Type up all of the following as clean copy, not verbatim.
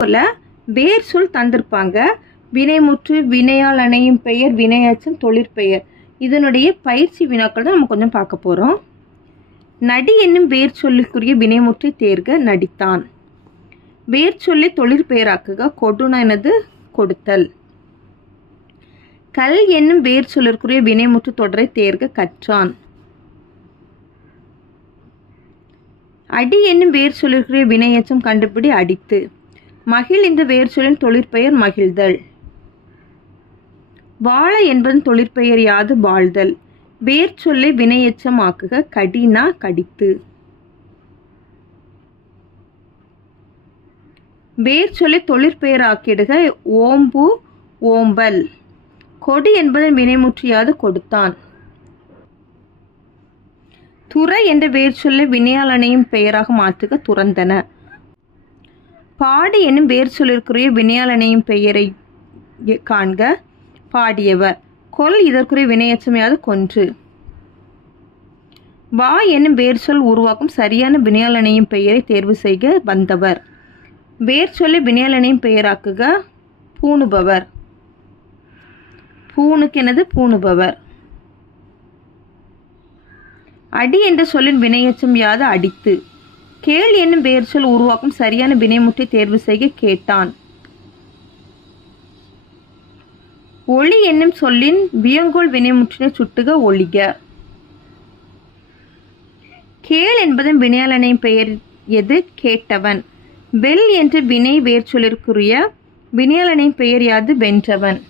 போல வேர் சொல் தந்திருப்பாங்க. வினைமுற்று, வினையால் அணையும் பெயர், வினையச்சம், தொழிற்பெயர். இதனுடைய பயிற்சி வினாக்கள் தான் நம்ம கொஞ்சம் பார்க்க போகிறோம். நடி என்னும் வேர் சொல்லுக்குரிய வினைமுற்றை தேர்க. நடித்தான். வேர் சொல்லி தொழிற்பெயராக்குக. கொடுனா என்னது? கொடுத்தல். கல் என்னும் வேர் சொல்லிற்குரிய வினைமுற்று தொடரை தேர்க. கற்றான். அடி என்னும் வேர் சொல்லிற்குரிய வினையச்சம் கண்டுபிடி. அடித்து. மகிழ் இந்த வேர் சொல்லின் தொழிற்பெயர் மகிழ்தல். வாழ என்பதன் தொழிற்பெயர் யாது? வாழ்தல். வேர் சொல்லை வினையச்சம் ஆக்குக. கடினா கடித்து. வேர் சொல்லை தொழிற்பெயர் ஆக்கிடுக. ஓம்பு ஓம்பல். கொடி என்பதன் வினைமுற்று யாது? கொடுத்தான். துறை என்ற வேர் சொல்லை வினையால் அணையும் பெயராக மாற்றுக. துறந்தன. பாடு என்னும் வேர் சொல்லிற்குரிய வினையால் அணையும் பெயரை காண்க. பாடியவர். கொல் இதற்குரிய வினையச்சம் யாது? கொன்று. வா என்னும் வேர் சொல் உருவாக்கும் சரியான வினையால் அணையும் பெயரை தேர்வு செய்க. வந்தவர். வேர் சொல்லை வினையால் அணையும் பெயராக்குக. பூணுபவர். பூணுக்கு என்னது? பூணுபவர். அடி என்ற சொல்லின் வினையச்சம் யாது? அடித்து. கேள் என்னும் வேர் சொல் உருவாக்கும் சரியான வினைமுற்றை தேர்வு செய்க. கேட்டான். ஒளி என்னும் சொல்லின் வியங்கோல் வினைமுற்றினை சுட்டுக. ஒளிக. கேள் என்பதன் வினையால் அணையும் பெயர் எது? கேட்டவன். வெல் என்ற வினை வேர் சொல்லிற்குரிய வினையால் அணையும் பெயர் யாது? வென்றவன்.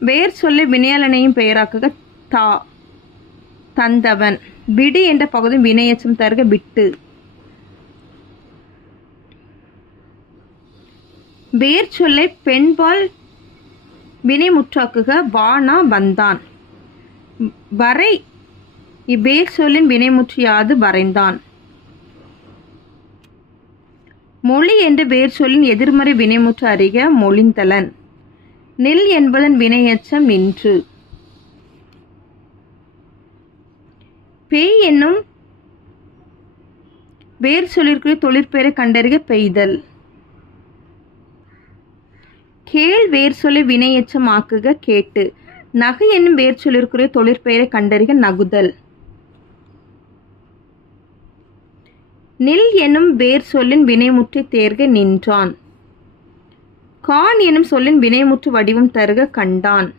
வேர் சொல்லை வினையால் அணையும் பெயராக்குக. தா தந்தவன். விடு என்ற பகுதி வினையச்சம் தருக. விட்டு. வேர் சொல்லை பெண்பால் வினைமுற்றாக்குக. வானா வந்தான். வரை இவ்வேர் சொல்லின் வினைமுற்று யாது? வரைந்தான். மொழி என்ற வேர் சொல்லின் எதிர்மறை வினைமுற்று அறிக. மொழிந்தலன். நில் என்பதன் வினையச்சம் நின்று. பெய் என்னும் வேர் சொல்லிற்குரிய தொழிற்பெயரை கண்டறிக. பெய்தல். கேள் வேர் சொல்லை வினையச்சம் ஆக்குக. கேட்டு. நகை என்னும் வேர் சொல்லிற்குரிய தொழிற்பெயரை கண்டறிக. நகுதல். நில் என்னும் வேர் சொல்லின் வினைமுற்றை தேர்க. நின்றான். கான் எனும் சொல்லின் வினைமுற்று வடிவம் தருக. கண்டான்.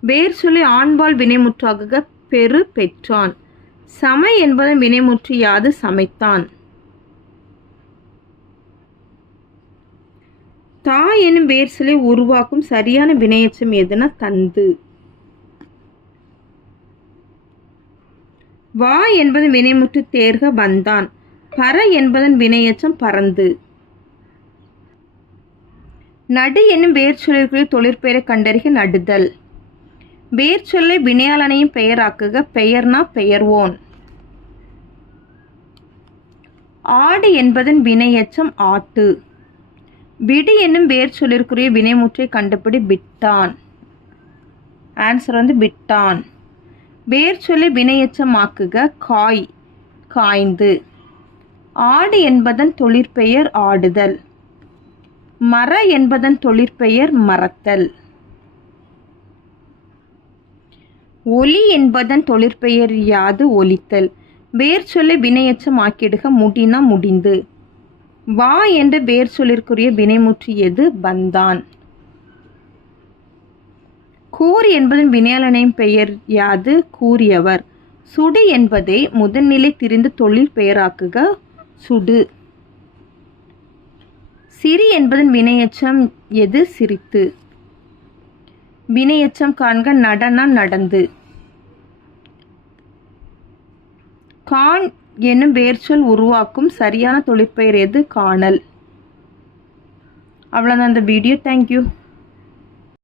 வேர் சொல்லி ஆண்பால் வினைமுற்றாகுக. பெரு பெற்றான். சமை என்பதன் வினைமுற்று யாது? சமைத்தான். தா எனும் வேர் சொல்லி உருவாக்கும் சரியான வினையச்சம் எதுனா? தந்து. வா என்பதன் வினைமுற்று தேர்க. வந்தான். பற என்பதன் வினையச்சம் பறந்து. நடு என்னும் வேர் சொல்லிற்குரிய தொழிற்பெயரை கண்டறிக. நடுதல். வேர் சொல்லை வினையால் அணையும் பெயராக்குக. பெயர்னா பெயர்வோன். ஆடு என்பதன் வினையச்சம் ஆட்டு. விடு என்னும் வேர் சொல்லிற்குரிய வினைமுற்றை கண்டுபிடி. விட்டான். ஆன்சர் விட்டான். வேர் சொல்லி வினையச்சம் ஆக்குக. காய் காய்ந்து. ஆடு என்பதன் தொழிற்பெயர் ஆடுதல். மர என்பதன் தொழிற்பெயர் மறத்தல். ஒலி என்பதன் தொழிற்பெயர் யாது? ஒலித்தல். வேர் சொல்லை வினையச்சம் ஆக்கிடுக. முடினா முடிந்து. வா என்ற வேர் சொல்லிற்குரிய வினைமுற்று எது? வந்தான். கூர் என்பதன் வினையால் அணையும் பெயர் யாது? கூறியவர். சுடு என்பதை முதன்நிலை திரிந்து தொழிற்பெயராக்குக. சுடு. சிரி என்பதன் வினையச்சம் எது? சிரித்து. வினையச்சம் காண்க. நடனா நடந்து. கான் என்னும் வேர் சொல் உருவாக்கும் சரியான தொழிற்பெயர் எது? காணல். அவ்வளோதான் அந்த வீடியோ. தேங்க்யூ.